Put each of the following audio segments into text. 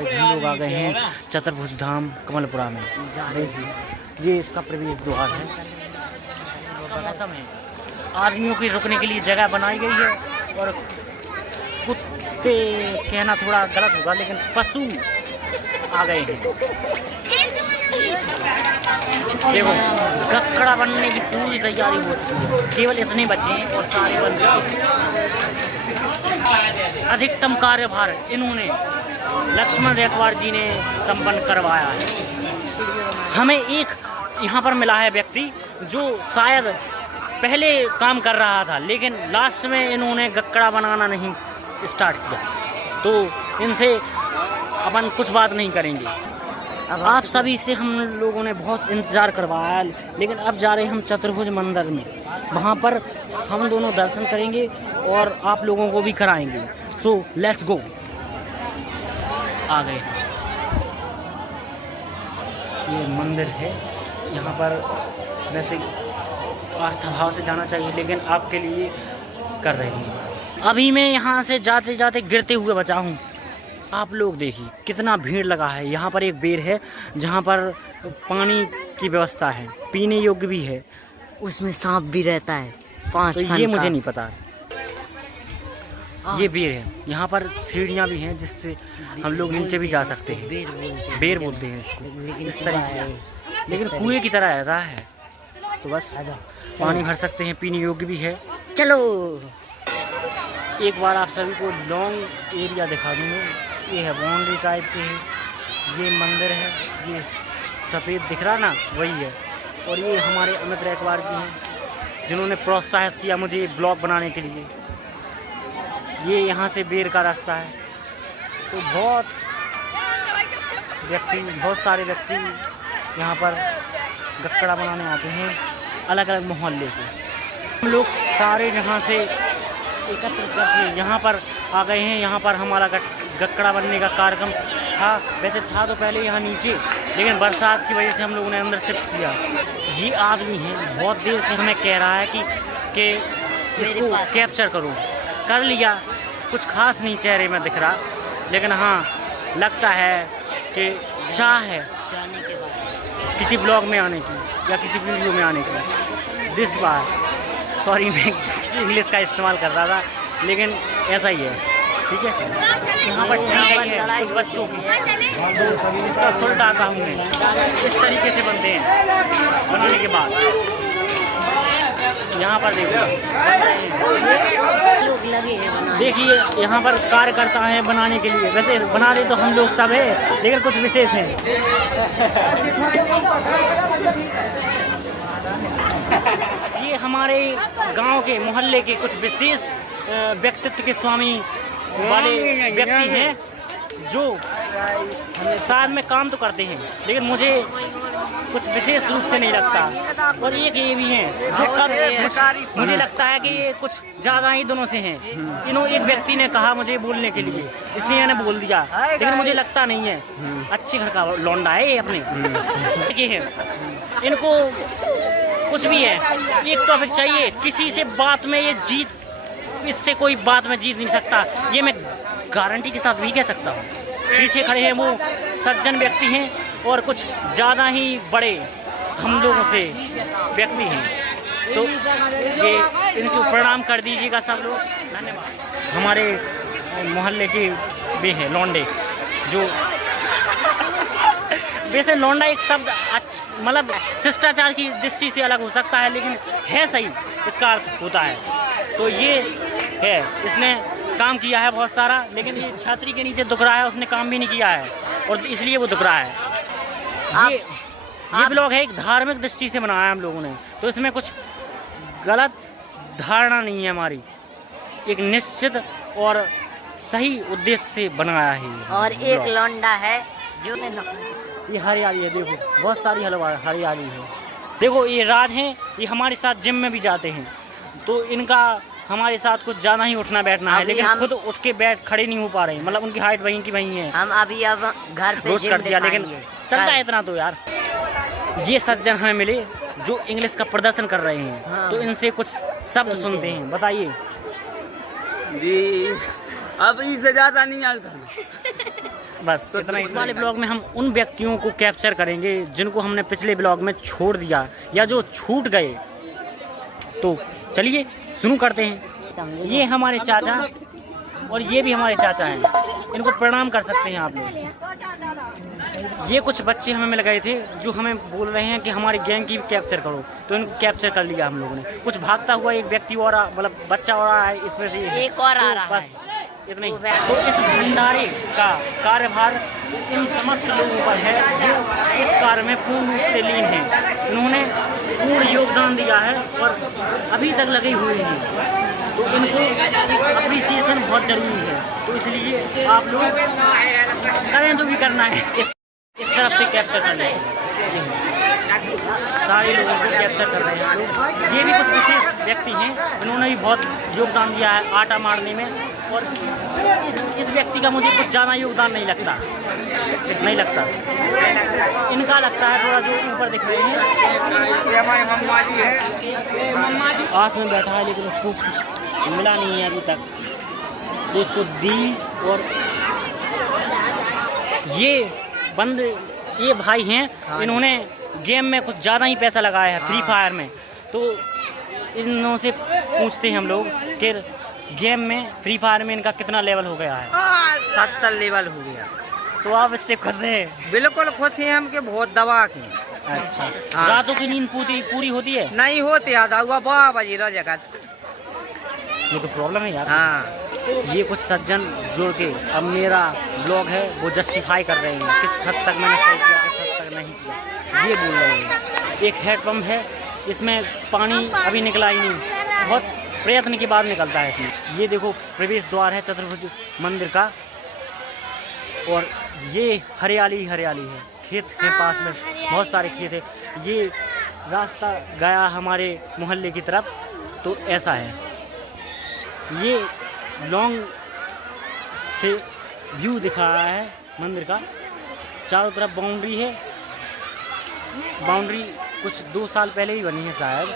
Guys हम लोग आ गए हैं चतुर्भुज धाम कमलपुरा में। देखिए ये इसका प्रवेश द्वार है। मौसम है, आदमियों के रुकने के लिए जगह बनाई गई है और कुत्ते कहना थोड़ा गलत होगा लेकिन पशु आ गए हैं। देखो गक्कड़ा बनने की पूरी तैयारी हो चुकी है, केवल इतने बचे हैं और सारे बन चुके हैं। अधिकतम कार्यभार इन्होंने लक्ष्मण रेखवार जी ने संपन्न करवाया है। हमें एक यहाँ पर मिला है व्यक्ति जो शायद पहले काम कर रहा था लेकिन लास्ट में इन्होंने गक्कड़ा बनाना नहीं स्टार्ट किया, तो इनसे अपन कुछ बात नहीं करेंगे। अब आप सभी से हम लोगों ने बहुत इंतज़ार करवाया लेकिन अब जा रहे हैं हम चतुर्भुज मंदिर में। वहाँ पर हम दोनों दर्शन करेंगे और आप लोगों को भी कराएंगे। So let's go. आ गए ये मंदिर है। यहाँ पर वैसे आस्था भाव से जाना चाहिए लेकिन आपके लिए कर रहे हैं। अभी मैं यहाँ से जाते जाते गिरते हुए बचा हूँ। आप लोग देखिए कितना भीड़ लगा है। यहाँ पर एक बेर है जहाँ पर पानी की व्यवस्था है, पीने योग्य भी है, उसमें सांप भी रहता है 5 तो ये मुझे नहीं पता। ये बेर है, यहाँ पर सीढ़ियाँ भी हैं जिससे हम लोग नीचे भी जा सकते हैं। बेर बोलते हैं इसको इस तरह, लेकिन कुएं की तरह रहता है। तो बस पानी भर सकते हैं, पीने योग्य भी है। चलो एक बार आप सभी को लॉन्ग एरिया दिखा दूँ। ये है बाउंड्री टाइप के है, ये मंदिर है, ये सफ़ेद दिख रहा ना वही है। और ये हमारे अमित रेखवार जी हैं जिन्होंने प्रोत्साहित किया मुझे ब्लॉग बनाने के लिए। ये यहाँ से बेर का रास्ता है। तो बहुत सारे व्यक्ति यहाँ पर गक्कड़ा बनाने आते हैं अलग अलग मोहल्ले के। हम लोग सारे यहाँ से एकत्र करके यहाँ पर आ गए हैं। यहाँ पर हमारा गक्कड़ा बनने का कार्यक्रम था। वैसे था तो पहले यहाँ नीचे, लेकिन बरसात की वजह से हम लोगों ने अंदर शिफ्ट किया। ये आदमी है बहुत देर से हमें कह रहा है कि इसको कैप्चर करो। कर लिया, कुछ खास नहीं चेहरे में दिख रहा, लेकिन हाँ लगता है कि चाह है किसी ब्लॉग में आने की या किसी वीडियो में आने की। दिस बार सॉरी मैं इंग्लिश का इस्तेमाल कर रहा था लेकिन ऐसा ही है, ठीक है। यहाँ पर है कुछ बच्चों की, तो इसका सुल्टा कहूँगे इस तरीके से बनते हैं। बनाने के बाद यहाँ पर देखिए यहाँ पर कार्यकर्ता हैं बनाने के लिए। वैसे बना रहे तो हम लोग सब है लेकिन कुछ विशेष हैं। ये हमारे गांव के मोहल्ले के कुछ विशेष व्यक्तित्व के स्वामी वाले व्यक्ति हैं जो साथ में काम तो करते हैं लेकिन मुझे कुछ विशेष रूप से नहीं लगता। और एक ये भी हैं जो कुछ मुझे लगता है कि ये कुछ ज़्यादा ही दोनों से हैं। एक व्यक्ति ने कहा मुझे बोलने के लिए, इसलिए मैंने बोल दिया, लेकिन मुझे लगता नहीं है। अच्छे घर का लौंडा है ये अपने ये है। इनको कुछ भी है, एक टॉपिक चाहिए, किसी से बात में ये जीत, इससे कोई बात में जीत नहीं सकता। ये मैं गारंटी के साथ भी कह सकता हूँ। पीछे खड़े हैं वो सज्जन व्यक्ति हैं और कुछ ज़्यादा ही बड़े हम लोगों से व्यक्ति हैं, तो ये इनको प्रणाम कर दीजिएगा सब लोग। धन्यवाद। हमारे मोहल्ले के भी हैं लौंडे, जो वैसे लौंडा एक शब्द मतलब शिष्टाचार की दृष्टि से अलग हो सकता है लेकिन है सही, इसका अर्थ होता है। तो ये है, इसने काम किया है बहुत सारा, लेकिन ये छात्री के नीचे दुख रहा है, उसने काम भी नहीं किया है और इसलिए वो दुख रहा है। ये ब्लॉग है एक धार्मिक दृष्टि से बनाया है हम लोगों ने, तो इसमें कुछ गलत धारणा नहीं है हमारी, एक निश्चित और सही उद्देश्य से बनाया है। और एक लौंडा है जो ये हरियाली है, देखो बहुत सारी हरियाली है। देखो ये राज हैं, ये हमारे साथ जिम में भी जाते हैं, तो इनका हमारे साथ कुछ ज़्यादा ही उठना बैठना है, लेकिन खुद उठ के खड़े नहीं हो पा रहे हैं। मतलब उनकी हाइट वहीं की वहीं है। हम अभी अब घर पे रोज कर दिया, लेकिन चलता है इतना तो यार। ये सज्जन हमें मिले जो इंग्लिश का प्रदर्शन कर रहे हैं, हाँ। तो इनसे कुछ शब्द सुनते हैं, बताइए जी। अब इससे ज़्यादा नहीं आता। बस इतना ही। इस वाले ब्लॉग में हम उन व्यक्तियों को कैप्चर करेंगे जिनको हमने पिछले ब्लॉग में छोड़ दिया या जो छूट गए। तो चलिए शुरू करते हैं। ये हमारे चाचा और ये भी हमारे चाचा हैं, इनको प्रणाम कर सकते हैं आप लोग। ये कुछ बच्चे हमें मिल गए थे जो हमें बोल रहे हैं कि हमारी गैंग की भी कैप्चर करो, तो इनको कैप्चर कर लिया हम लोगों ने। कुछ भागता हुआ एक व्यक्ति और मतलब बच्चा और आ है, इसमें से एक और आ रहा है। बस इतना ही। तो इस भंडारे का कार्यभार इन समस्त लोगों पर है जो इस कार्य में पूर्ण रूप से लीन हैं। इन्होंने पूर्ण योगदान दिया है और अभी तक लगे हुए हैं, तो इनको एक अप्रिसिएशन बहुत जरूरी है। तो इसलिए आप लोग करें जो भी करना है इस तरफ से कैप्चर करना है। सारे लोगों को कैप्चर कर रहे हैं लोग। ये भी कुछ विशेष व्यक्ति हैं, इन्होंने भी बहुत योगदान दिया है आटा मारने में। और इस व्यक्ति का मुझे कुछ ज़्यादा योगदान नहीं लगता। इनका लगता है थोड़ा, जो ऊपर दिख रहे हैं। आस में बैठा है लेकिन उसको कुछ मिला नहीं है अभी तक, तो इसको दी। और ये भाई हैं, इन्होंने गेम में कुछ ज़्यादा ही पैसा लगाया है फ्री फायर में। तो इनों से पूछते हैं हम लोग कि गेम में फ्री फायर में इनका कितना लेवल हो गया है। 70 लेवल हो गया। तो आप इससे खुश हैं? बिल्कुल खुश हैं हम के, बहुत दबा के। अच्छा, रातों की नींद पूरी होती है? नहीं होती, आधा हुआ 12 बजे रह जाएगा। ये तो प्रॉब्लम है यार। हाँ, ये कुछ सज्जन जुड़ के अब मेरा ब्लॉग है वो जस्टिफाई कर रहे हैं, किस हद तक मैंने सही किया, किस हद तक नहीं किया, ये बोल रहे हैं। एक हैंडपम्प है, इसमें पानी अभी निकला ही नहीं, बहुत प्रयत्न के बाद निकलता है इसमें। ये देखो प्रवेश द्वार है चतुर्भुज मंदिर का, और ये हरियाली है, खेत के पास में बहुत सारे खेत है। ये रास्ता गया हमारे मोहल्ले की तरफ, तो ऐसा है। ये लॉन्ग से व्यू दिख रहा है मंदिर का, चारों तरफ बाउंड्री है। बाउंड्री कुछ 2 साल पहले ही बनी है शायद।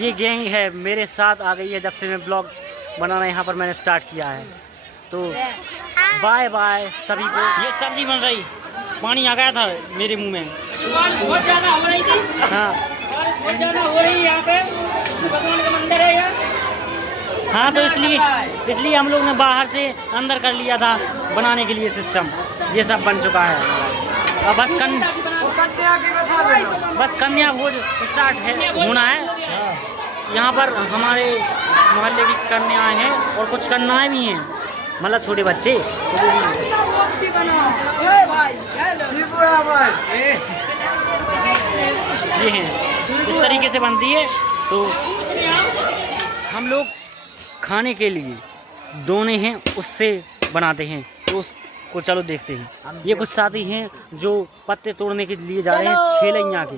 ये गैंग है मेरे साथ आ गई है जब से मैं ब्लॉग बनाना यहाँ पर मैंने स्टार्ट किया है। तो बाय बाय सभी को। ये सब्जी बन रही, पानी आ गया था मेरे मुंह में। बहुत ज़्यादा हो रही थी। हाँ, बहुत ज़्यादा हो रही है यहाँ पे, भगवान का मंदिर है यहाँ। हाँ, तो इसलिए हम लोग ने बाहर से अंदर कर लिया था बनाने के लिए सिस्टम। ये सब बन चुका है। अब बस कन्या भोज स्टार्ट है, होना है। यहाँ पर हमारे मोहल्ले की कन्याएं हैं और कुछ कन्याएं भी हैं, मतलब छोटे बच्चे। तो ये हैं, इस तरीके से बनती है। तो हम लोग खाने के लिए दोने हैं उससे बनाते हैं, तो उसको चलो देखते हैं। ये कुछ साथी हैं जो पत्ते तोड़ने के लिए जा रहे हैं छेलैया के,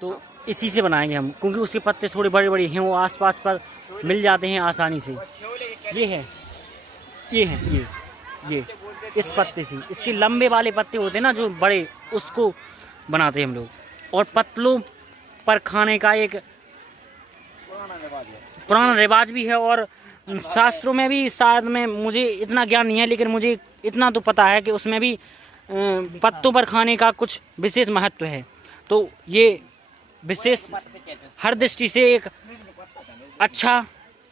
तो इसी से बनाएंगे हम, क्योंकि उसके पत्ते थोड़े बड़े हैं, वो आसपास पर मिल जाते हैं आसानी से। ये इस पत्ते से, इसके लंबे वाले पत्ते होते हैं ना जो बड़े, उसको बनाते हैं हम लोग। और पतलों पर खाने का एक पुराना रिवाज भी है, और शास्त्रों में भी शायद में, मुझे इतना ज्ञान नहीं है, लेकिन मुझे इतना तो पता है कि उसमें भी पत्तों पर खाने का कुछ विशेष महत्व है। तो ये विशेष हर दृष्टि से एक अच्छा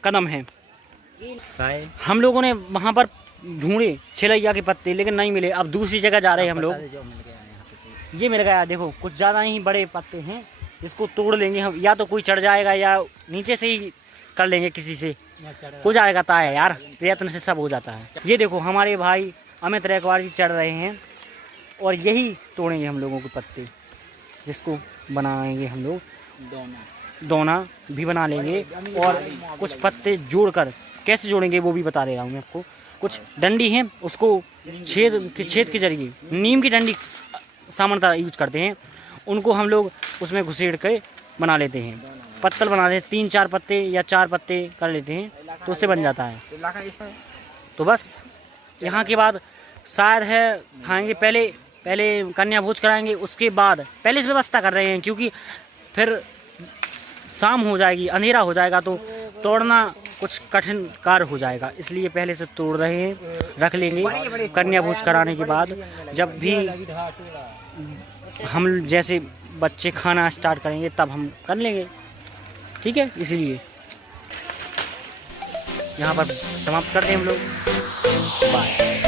कदम है। हम लोगों ने वहाँ पर ढूंढे छेलैया के पत्ते, लेकिन नहीं मिले। अब दूसरी जगह जा रहे हैं हम लोग। ये मिल गया, देखो कुछ ज़्यादा ही बड़े पत्ते हैं, इसको तोड़ लेंगे हम। या तो कोई चढ़ जाएगा या नीचे से ही कर लेंगे, किसी से हो जाएगा। ता है यार, प्रयत्न से सब हो जाता है। ये देखो हमारे भाई अमित रेकवार जी चढ़ रहे हैं, और यही तोड़ेंगे हम लोगों के पत्ते, जिसको बनाएंगे हम लोग। दोना भी बना लेंगे, और कुछ पत्ते जोड़कर कैसे जोड़ेंगे वो भी बता दे रहा हूँ मैं आपको। कुछ डंडी है, उसको छेद के जरिए, नीम की डंडी सामान्यतः यूज करते हैं, उनको हम लोग उसमें घुसेड़ के बना लेते हैं। पत्तल बना लेते हैं, 3-4 पत्ते या 4 पत्ते कर लेते हैं, तो उससे बन जाता है। तो बस यहाँ के बाद शायद है खाएंगे, पहले कन्या भोज कराएंगे, उसके बाद पहले से व्यवस्था कर रहे हैं, क्योंकि फिर शाम हो जाएगी, अंधेरा हो जाएगा, तो तोड़ना कुछ कठिन कार्य हो जाएगा, इसलिए पहले से तोड़ रहे हैं, रख लेंगे। कन्या भोज कराने के बाद जब भी हम जैसे बच्चे खाना स्टार्ट करेंगे तब हम कर लेंगे, ठीक है। इसीलिए यहाँ पर समाप्त करते हैं हम लोग। बाय।